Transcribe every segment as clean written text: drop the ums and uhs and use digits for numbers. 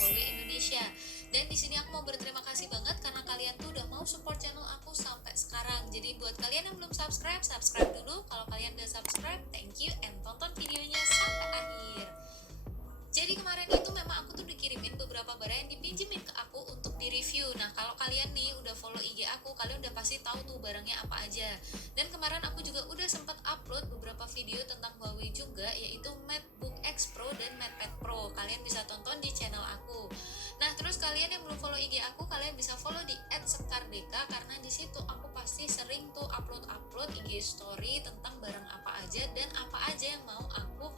Huawei Indonesia. Dan di sini aku mau berterima kasih banget karena kalian tuh udah mau support channel aku sampai sekarang. Jadi buat kalian yang belum subscribe, subscribe dulu. Kalau kalian udah subscribe, thank you and tonton videonya sampai akhir. Jadi kemarin itu memang aku tuh dikirimin beberapa barang yang dipinjemin ke aku untuk di-review. Nah, kalau kalian nih udah follow IG aku, kalian udah pasti tahu tuh barangnya apa aja. Dan kemarin aku juga udah sempat upload beberapa video tentang Huawei juga, yaitu MateBook X Pro dan MatePad Pro. Kalian bisa tonton di channel aku. Nah, terus kalian yang belum follow IG aku, kalian bisa follow di @sekardeka karena di situ aku pasti sering tuh upload IG story tentang barang apa aja dan apa aja yang mau aku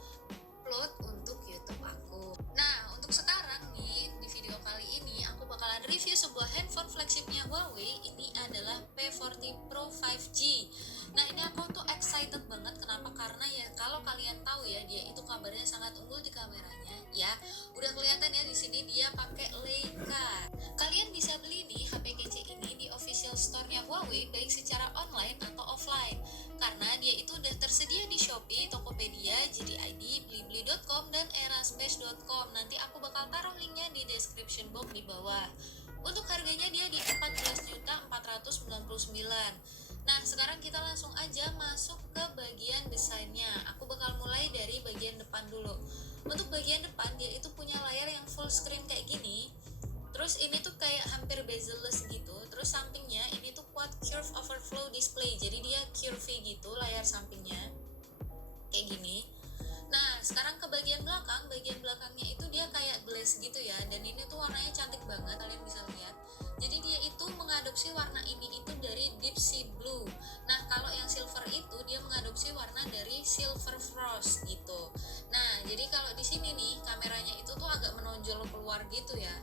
upload untuk YouTube aku. Nah, untuk sekarang nih di video kali ini aku bakalan review sebuah handphone flagshipnya Huawei. Ini adalah P40 Pro 5G. Nah, ini aku tuh excited banget. Kenapa? Karena ya kalau kalian tahu ya, dia itu kabarnya sangat unggul di kameranya. Ya, udah kelihatan ya di sini dia pakai Leica. Kalian bisa beli nih HP kece ini di official store-nya Huawei baik secara online atau offline. Karena dia itu udah tersedia di Shopee, Tokopedia, JD.id, Blibli.com, dan Eraspace.com. Nanti aku bakal taruh linknya di description box di bawah. Untuk harganya dia di 14.499. Nah, sekarang kita langsung aja masuk ke bagian desainnya. Aku bakal mulai dari bagian depan dulu. Untuk bagian depan dia itu punya layar yang full screen kayak gini. Terus ini tuh kayak hampir bezel-less gitu. Terus sampingnya ini tuh quad curve overflow display. Jadi dia curvy gitu layar sampingnya. Kayak gini. Nah, sekarang ke bagian belakang. Bagian belakangnya itu dia kayak glass gitu ya. Dan ini tuh warnanya cantik banget, kalian bisa lihat. Jadi dia itu mengadopsi warna ini itu dari deep sea blue. Nah, kalau yang silver itu dia mengadopsi warna dari silver frost gitu. Nah, jadi kalau di sini nih kameranya itu tuh agak menonjol keluar gitu ya.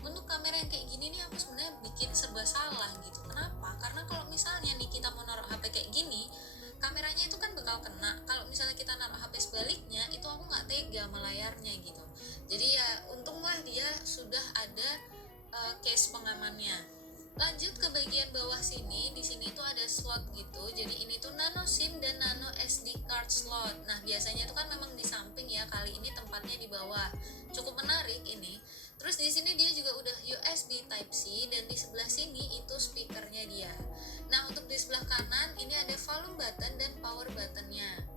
Untuk kamera yang kayak gini nih aku sebenarnya bikin serba salah gitu. Kenapa? Karena kalau misalnya nih kita mau naruh HP kayak gini, kameranya itu kan bakal kena. Kalau misalnya kita naruh HP sebaliknya, itu aku nggak tega sama layarnya gitu. Jadi ya untunglah dia sudah ada case pengamannya. Lanjut ke bagian bawah sini, di sini tuh ada slot gitu. Jadi ini tuh nano SIM dan nano SD card slot. Nah, biasanya itu kan memang di samping ya, kali ini tempatnya di bawah. Cukup menarik ini. Terus di sini dia juga udah USB Type C dan di sebelah sini itu speakernya dia. Nah, untuk di sebelah kanan ini ada volume button dan power buttonnya.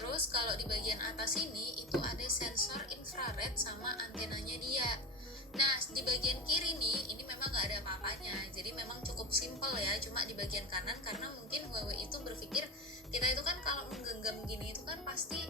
Terus kalau di bagian atas ini itu ada sensor infrared sama antenanya dia. Nah, di bagian kiri nih, ini memang nggak ada apa-apanya. Jadi memang cukup simple ya, cuma di bagian kanan karena mungkin Huawei itu berpikir kita itu kan kalau menggenggam gini itu kan pasti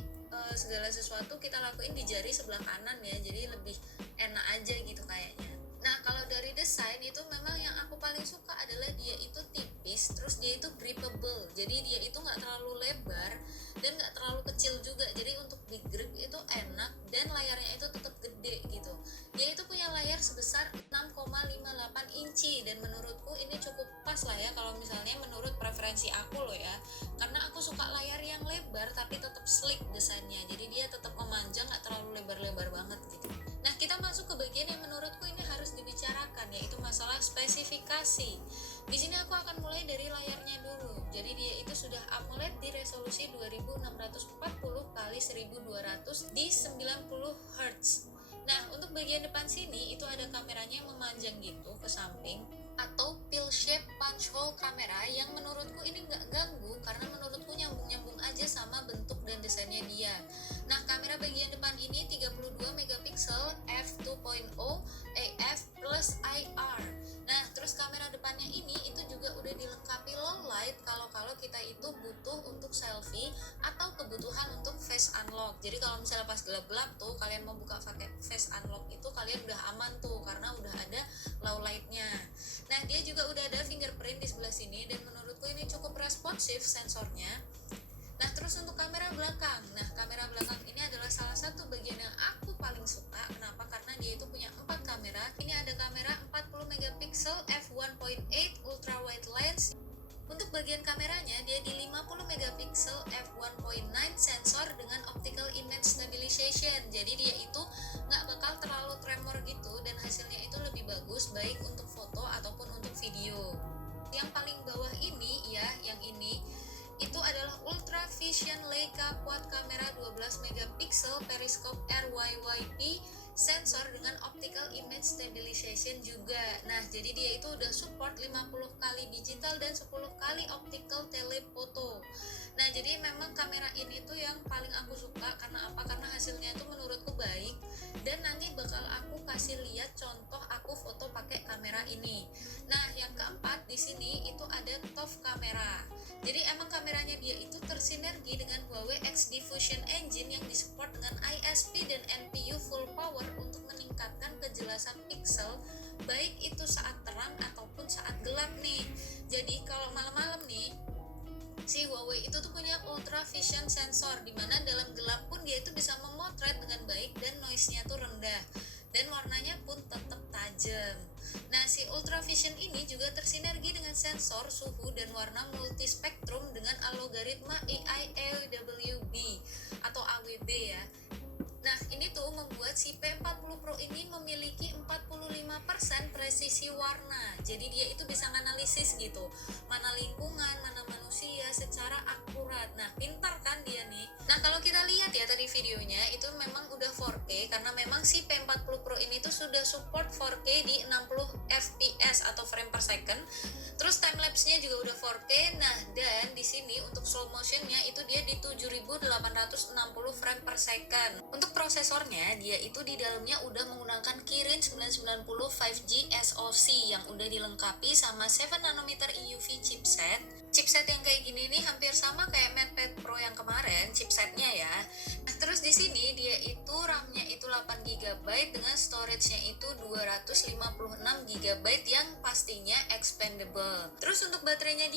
segala sesuatu kita lakuin di jari sebelah kanan ya. Jadi lebih enak aja gitu kayaknya. Nah, kalau dari desain itu memang yang aku paling suka adalah dia itu tipis, terus dia itu gripable. Jadi dia itu nggak terlalu lebar dan nggak terlalu kecil juga. Jadi untuk di grip itu enak dan layarnya itu tetap gede gitu. Dia itu punya layar sebesar 6,58 inci dan menurutku ini cukup pas lah ya kalau misalnya menurut preferensi aku loh ya. Karena aku suka layar yang lebar tapi tetap sleek desainnya. Jadi dia tetap memanjang, nggak terlalu lebar-lebar banget gitu. Nah, kita masuk ke bagian yang menurutku ini harus dibicarakan, yaitu masalah spesifikasi. Di sini aku akan mulai dari layarnya dulu. Jadi dia itu sudah AMOLED di resolusi 2640 x 1200 di 90 Hz. Nah, untuk bagian depan sini itu ada kameranya yang memanjang gitu ke samping atau pill shape punch hole kamera yang menurutku ini nggak ganggu karena menurutku nyambung-nyambung aja sama bentuk dan desainnya dia. Nah, kamera bagian depan ini 32 megapiksel f2.0 AF plus IR. Nah, terus kamera depannya ini itu juga udah dilengkapi low light kalau kita itu butuh untuk selfie atau kebutuhan untuk face unlock. Jadi kalau misalnya pas gelap-gelap tuh kalian mau buka pakai face unlock itu kalian udah aman tuh karena udah ada low lightnya. Nah, dia juga udah ada fingerprint di sebelah sini dan menurutku ini cukup responsif sensornya. Nah, terus untuk kamera belakang. Nah, kamera belakang ini adalah salah satu bagian yang aku paling suka. Kenapa? Karena dia itu punya 4 kamera. Ini ada kamera 40 megapiksel f1.8 ultra wide lens. Untuk bagian kameranya dia di 50 megapiksel f1.9 sensor dengan optical image stabilization. Jadi dia itu nggak bakal terlalu tremor gitu dan hasilnya itu lebih bagus baik untuk foto ataupun untuk video. Yang paling bawah ini ya, yang ini itu adalah Ultra Vision Leica Quad Camera 12 megapiksel periscope RYYP sensor dengan optical image stabilization juga. Nah, jadi dia itu udah support 50 kali digital dan 10 kali optical telephoto. Nah, jadi memang kamera ini tuh yang paling aku suka. Karena apa? Karena hasilnya itu menurutku baik, dan nanti bakal aku kasih lihat contoh aku foto pakai kamera ini. Nah, yang keempat di sini itu ada TOF kamera. Jadi emang kameranya dia itu tersinergi dengan Huawei XD Fusion Engine yang disupport dengan ISP dan NPU full power untuk meningkatkan kejelasan pixel baik itu saat terang ataupun saat gelap nih. Jadi kalau malam-malam nih, si Huawei itu tuh punya ultra vision sensor, dimana dalam gelap pun dia itu bisa memotret dengan baik dan noise-nya tuh rendah, dan warnanya pun tetap tajam. Nah, si ultra vision ini juga tersinergi dengan sensor suhu dan warna multispektrum dengan algoritma AI AWB atau AWB ya. Nah, ini tuh membuat si P40 Pro ini memiliki 45% presisi warna. Jadi dia itu bisa menganalisis gitu, mana lingkungan, mana manusia secara akurat. Nah, pintar kan dia nih. Nah, kalau kita lihat ya tadi videonya, itu memang udah 4K karena memang si P40 Pro ini tuh sudah support 4K di 60 fps atau frame per second. Terus timelapse-nya juga udah 4K. Nah, dan di sini untuk slow motion-nya itu dia di 7860 frame per second. Untuk prosesornya, dia itu di dalamnya udah menggunakan Kirin 990 5G SoC yang udah dilengkapi sama 7 nanometer EUV chipset. Chipset yang kayak gini nih hampir sama kayak MatePad Pro yang kemarin chipsetnya ya. Nah, terus di sini dia itu RAM-nya itu 8 GB dengan storage-nya itu 256 GB yang pastinya expandable. Terus untuk baterainya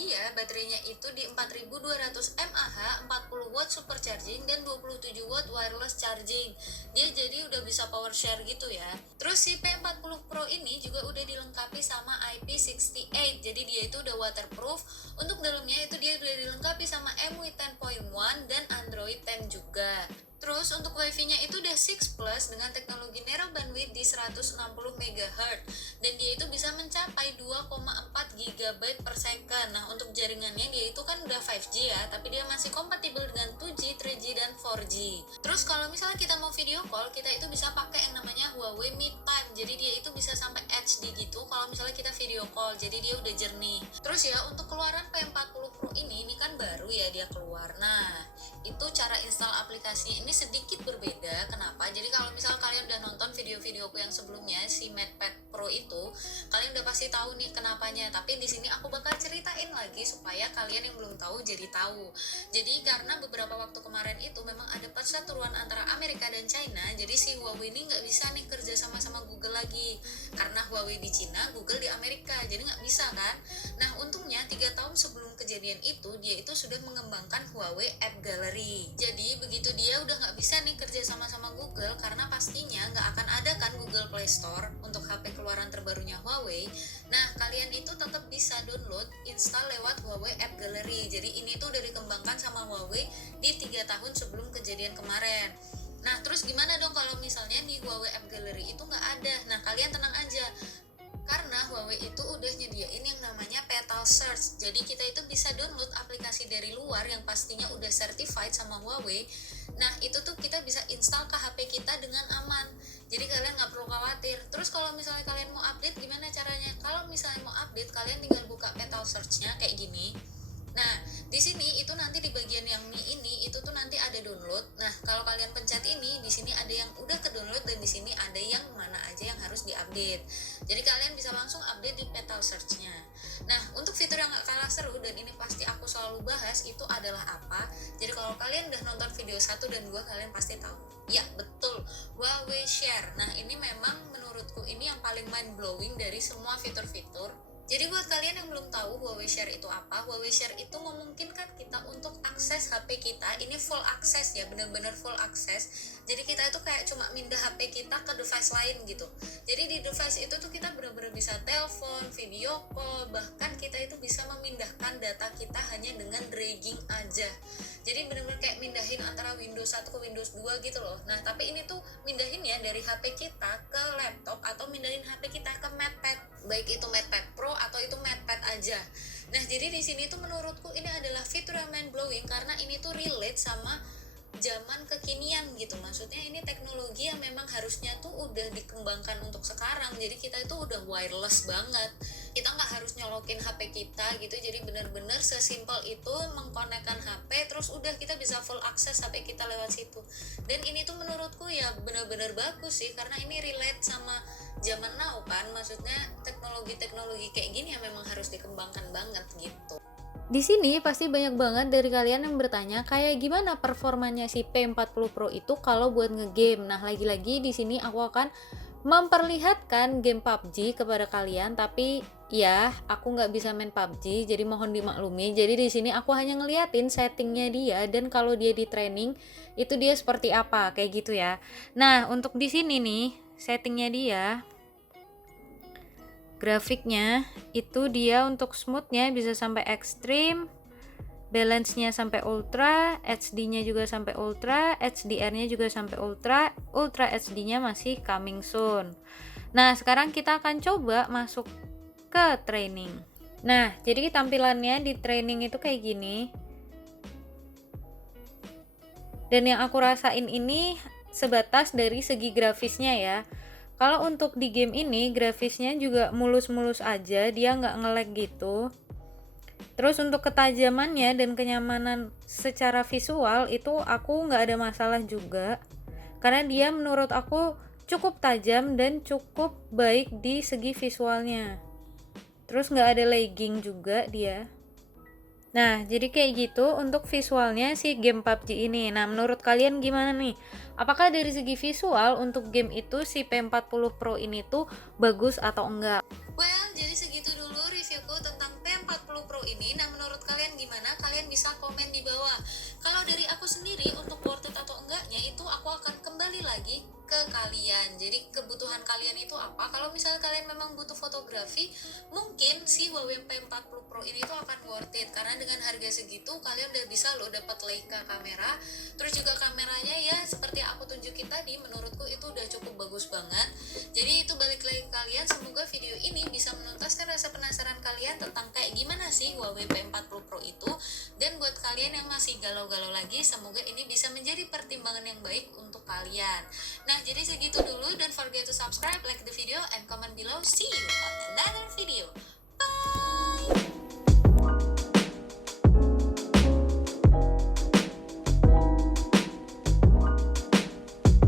itu di 4200 mAh, 40 watt supercharging dan 27 watt wireless charging. Dia jadi udah bisa power share gitu ya. Terus si P40 Pro ini juga udah dilengkapi sama IP68. Jadi dia itu udah waterproof. Untuk dalamnya itu dia udah dilengkapi sama MUI 10.1 dan Android 10 juga. Terus untuk wifi-nya itu udah 6 Plus dengan teknologi narrow bandwidth di 160 MHz dan dia itu bisa mencapai 2,4 GB per second. Nah, untuk jaringannya dia itu kan udah 5G ya, tapi dia masih kompatibel dengan 2G, 3G dan 4G. Terus kalau misalnya kita mau video call, kita itu bisa pakai yang namanya Huawei Meet Time. Jadi dia itu bisa sampai HD gitu kalau misalnya kita video call. Jadi dia udah jernih. Terus ya untuk keluaran P40 Pro ini kan baru ya dia keluar. Nah, itu cara install aplikasinya ini sedikit berbeda. Kenapa? Jadi kalau misal kalian udah nonton video-videoku yang sebelumnya si MatePad Pro itu, kalian udah pasti tahu nih kenapanya. Tapi di sini aku bakal ceritain lagi supaya kalian yang belum tahu jadi tahu. Jadi karena beberapa waktu kemarin itu memang ada perseteruan antara Amerika dan China, jadi si Huawei ini nggak bisa nih kerja sama Google lagi. Karena Huawei di Cina, Google di Amerika, jadi nggak bisa kan. Nah, untungnya 3 tahun sebelum kejadian itu, dia itu sudah mengembangkan Huawei App Gallery. Jadi begitu dia udah nggak bisa nih kerja sama Google, karena pastinya nggak akan ada kan Google Play Store untuk HP keluaran terbarunya Huawei. Nah, kalian itu tetap bisa download, install lewat Huawei App Gallery. Jadi ini tuh udah dikembangkan sama Huawei di 3 tahun sebelum kejadian kemarin. Nah, terus gimana dong kalau misalnya di Huawei App Gallery itu nggak ada? Nah, kalian tenang aja, karena Huawei itu udah nyediain yang namanya Petal Search. Jadi kita itu bisa download aplikasi dari luar yang pastinya udah certified sama Huawei. Nah, itu tuh kita bisa install ke HP kita dengan aman. Jadi kalian nggak perlu khawatir. Terus kalau misalnya kalian mau update, gimana caranya? Kalau misalnya mau update, kalian tinggal buka Petal Search-nya kayak gini. Nah, di sini itu nanti di bagian yang ini itu tuh nanti ada download. Nah, kalau kalian pencet ini, di sini ada yang udah ke-download dan di sini ada yang mana aja yang harus diupdate. Jadi kalian bisa langsung update di Petal Search-nya. Nah, untuk fitur yang gak kalah seru dan ini pasti aku selalu bahas itu adalah apa? Jadi kalau kalian udah nonton video 1 dan 2, kalian pasti tahu. Ya, betul. Huawei Share. Nah, ini memang menurutku ini yang paling mind blowing dari semua fitur-fitur. Jadi buat kalian yang belum tahu Huawei Share itu apa, Huawei Share itu memungkinkan kita untuk akses HP kita, ini full akses ya, benar-benar full akses. Jadi kita itu kayak cuma mindah HP kita ke device lain gitu. Jadi di device itu tuh kita benar-benar bisa telepon, video call, bahkan kita itu bisa memindahkan data kita hanya dengan dragging aja. Jadi benar-benar kayak mindahin antara Windows 1 ke Windows 2 gitu loh. Nah, tapi ini tuh mindahin ya dari HP kita ke laptop atau mindahin HP kita ke MatePad, baik itu MatePad Pro atau itu MatePad aja. Nah, jadi di sini tuh menurutku ini adalah fitur yang mind blowing karena ini tuh relate sama zaman kekinian gitu. Maksudnya ini teknologi yang memang harusnya tuh udah dikembangkan untuk sekarang. Jadi kita itu udah wireless banget, kita nggak harus nyolokin HP kita gitu. Jadi bener-bener sesimpel itu mengkonekkan HP, terus udah kita bisa full akses HP kita lewat situ. Dan ini tuh menurutku ya bener-bener bagus sih, karena ini relate sama zaman now kan. Maksudnya teknologi-teknologi kayak gini yang memang harus dikembangkan banget gitu. Di sini pasti banyak banget dari kalian yang bertanya kayak gimana performanya si P40 Pro itu kalau buat ngegame. Nah, lagi-lagi di sini aku akan memperlihatkan game PUBG kepada kalian, tapi ya aku nggak bisa main PUBG, jadi mohon dimaklumi. Jadi di sini aku hanya ngeliatin settingnya dia, dan kalau dia di training itu dia seperti apa kayak gitu ya. Nah, untuk di sini nih settingnya dia, grafiknya itu dia untuk smoothnya bisa sampai ekstrim, balance-nya sampai ultra, HD-nya juga sampai ultra, HDR-nya juga sampai ultra, Ultra HD-nya masih coming soon. Nah, sekarang kita akan coba masuk ke training. Nah, jadi tampilannya di training itu kayak gini. Dan yang aku rasain ini sebatas dari segi grafisnya ya. Kalau untuk di game ini grafisnya juga mulus-mulus aja, dia nggak nge-lag gitu. Terus untuk ketajamannya dan kenyamanan secara visual itu aku nggak ada masalah juga, karena dia menurut aku cukup tajam dan cukup baik di segi visualnya. Terus nggak ada lagging juga dia. Nah, jadi kayak gitu untuk visualnya si game PUBG ini. Nah, menurut kalian gimana nih? Apakah dari segi visual untuk game itu si P40 Pro ini tuh bagus atau enggak? Well, jadi segitu dulu reviewku tentang P40 Pro ini. Nah, menurut kalian gimana? Kalian bisa komen di bawah. Kalau dari aku sendiri untuk worth it atau enggaknya itu aku akan kembali lagi ke kalian. Jadi kebutuhan kalian itu apa? Kalau misalnya kalian memang butuh fotografi, mungkin si Huawei P40 Pro ini tuh akan worth it, karena dengan harga segitu kalian udah bisa loh dapat Leica kamera. Terus juga kameranya ya seperti aku tunjukin tadi, menurutku itu udah cukup bagus banget. Jadi itu balik lagi ke kalian. Semoga video ini bisa menuntaskan rasa penasaran kalian tentang kayak gimana sih Huawei P40 Pro itu. Dan buat kalian yang masih galau-galau lagi, semoga ini bisa menjadi pertimbangan yang baik untuk kalian. Nah, jadi segitu dulu. Don't forget to subscribe, like the video, and comment below. See you!